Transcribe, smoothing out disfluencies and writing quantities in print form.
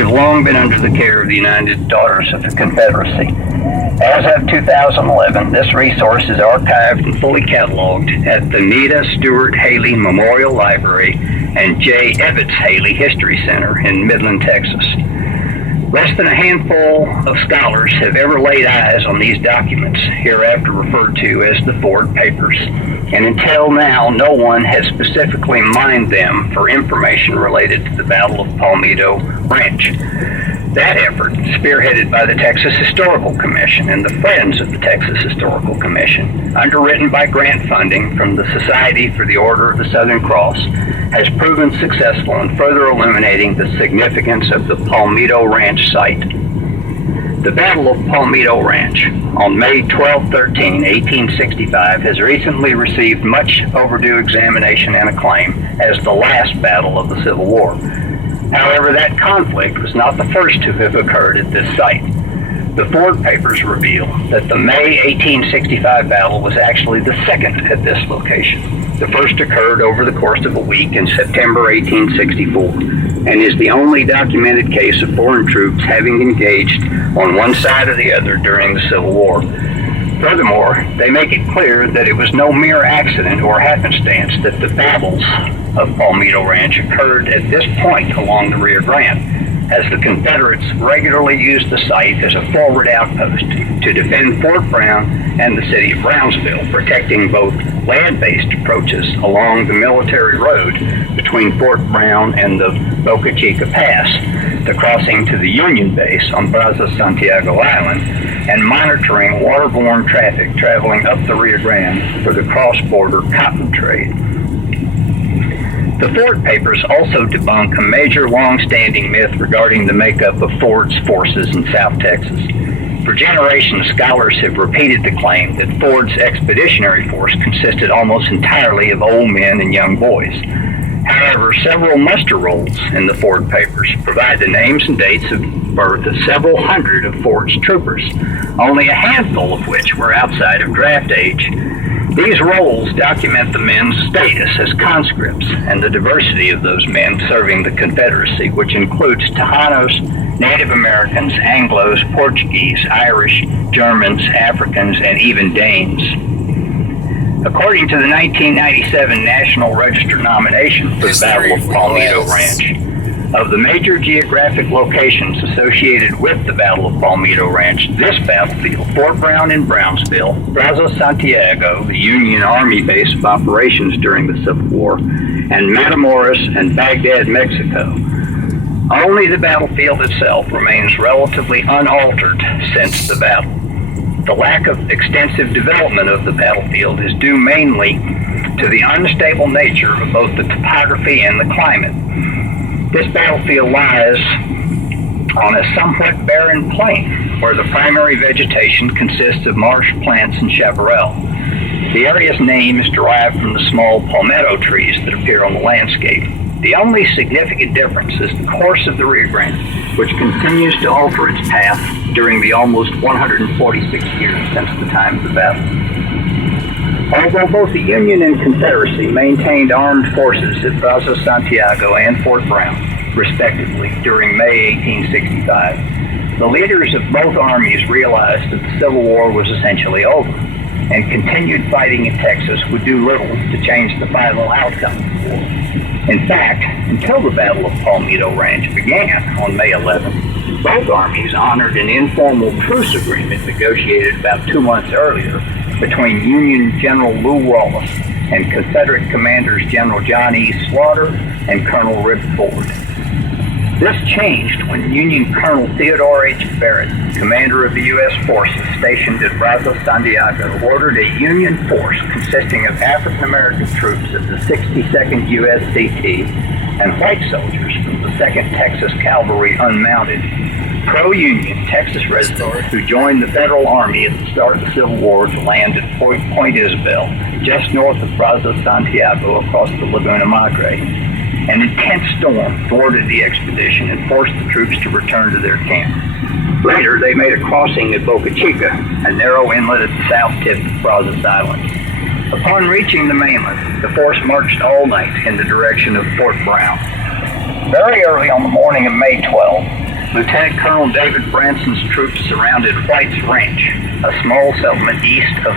have long been under the care of the United Daughters of the Confederacy. As of 2011, this resource is archived and fully cataloged at the Nita Stewart Haley Memorial Library and J. Evetts Haley History Center in Midland, Texas. Less than a handful of scholars have ever laid eyes on these documents, hereafter referred to as the Ford Papers, and until now, no one has specifically mined them for information related to the Battle of Palmito Ranch. That effort, spearheaded by the Texas Historical Commission and the Friends of the Texas Historical Commission, underwritten by grant funding from the Society for the Order of the Southern Cross, has proven successful in further illuminating the significance of the Palmito Ranch site. The Battle of Palmito Ranch on May 12-13, 1865 has recently received much overdue examination and acclaim as the last battle of the Civil War. However, that conflict was not the first to have occurred at this site. The Ford Papers reveal that the May 1865 battle was actually the second at this location. The first occurred over the course of a week in September 1864, and is the only documented case of foreign troops having engaged on one side or the other during the Civil War. Furthermore, they make it clear that it was no mere accident or happenstance that the battles of Palmito Ranch occurred at this point along the Rio Grande, as the Confederates regularly used the site as a forward outpost to defend Fort Brown and the city of Brownsville, protecting both land-based approaches along the military road between Fort Brown and the Boca Chica Pass, the crossing to the Union base on Brazos Santiago Island, and monitoring waterborne traffic traveling up the Rio Grande for the cross-border cotton trade. The Ford Papers also debunk a major long-standing myth regarding the makeup of Ford's forces in South Texas. For generations, scholars have repeated the claim that Ford's expeditionary force consisted almost entirely of old men and young boys. However, several muster rolls in the Ford Papers provide the names and dates of birth of several hundred of Ford's troopers, only a handful of which were outside of draft age. These rolls document the men's status as conscripts and the diversity of those men serving the Confederacy, which includes Tejanos, Native Americans, Anglos, Portuguese, Irish, Germans, Africans, and even Danes. According to the 1997 National Register nomination for the Battle of Palmito Ranch, of the major geographic locations associated with the Battle of Palmito Ranch, this battlefield, Fort Brown in Brownsville, Brazos Santiago, the Union Army base of operations during the Civil War, and Matamoros and Baghdad, Mexico. Only the battlefield itself remains relatively unaltered since the battle. The lack of extensive development of the battlefield is due mainly to the unstable nature of both the topography and the climate. This battlefield lies on a somewhat barren plain where the primary vegetation consists of marsh plants and chaparral. The area's name is derived from the small palmetto trees that appear on the landscape. The only significant difference is the course of the Rio Grande, which continues to alter its path during the almost 146 years since the time of the battle. Although both the Union and Confederacy maintained armed forces at Brazos Santiago and Fort Brown, respectively, during May 1865, the leaders of both armies realized that the Civil War was essentially over, and continued fighting in Texas would do little to change the final outcome of the war. In fact, until the Battle of Palmito Ranch began on May 11th, both armies honored an informal truce agreement negotiated about 2 months earlier between Union General Lew Wallace and Confederate Commanders General John E. Slaughter and Colonel Rip Ford. This changed when Union Colonel Theodore H. Barrett, commander of the U.S. forces stationed at Brazos Santiago, ordered a Union force consisting of African-American troops of the 62nd USCT and white soldiers from the 2nd Texas Cavalry Unmounted, pro-Union Texas residents who joined the Federal Army at the start of the Civil War to land at Point Isabel, just north of Brazos Santiago across the Laguna Madre. An intense storm thwarted the expedition and forced the troops to return to their camp. Later, they made a crossing at Boca Chica, a narrow inlet at the south tip of Brazos Island. Upon reaching the mainland, the force marched all night in the direction of Fort Brown. Very early on the morning of May 12, Lieutenant Colonel David Branson's troops surrounded White's Ranch, a small settlement east of